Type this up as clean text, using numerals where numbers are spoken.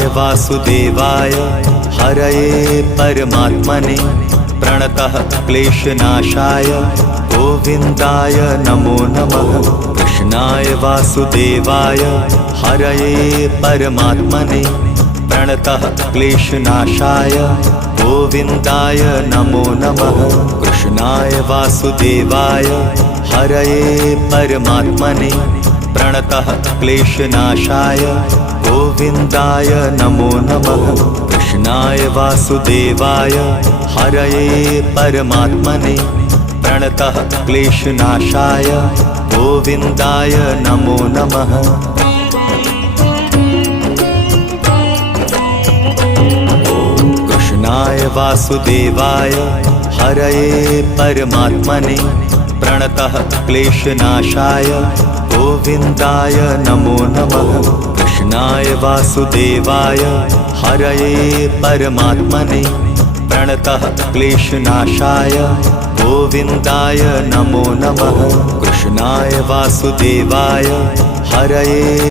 कृष्णाय वासुदेवाय हरये परमात्मने प्रणतः क्लेशनाशाय गोविन्दाय नमो नमः। कृष्णाय वासुदेवाय हरये परमात्मने प्रणतः क्लेशनाशाय गोविन्दाय नमो नमः। कृष्णाय वासुदेवाय हरये परमात्मने प्रणतः क्लेशनाशाय गोविन्दाय नमो नमः। कृष्णाय वासुदेवाय हरये परमात्मने प्रणतः क्लेशनाशाय गोविन्दाय नमो नमः। कृष्णाय वासुदेवाय हरये परमात्मने प्रणतः क्लेशनाशाय गोविन्दाय नमो नमः। कृष्णाय वासुदेवाय हरये परमात्मने प्रणतः क्लेशनाशाय गोविन्दाय नमो नमः। कृष्णाय वासुदेवाय हरये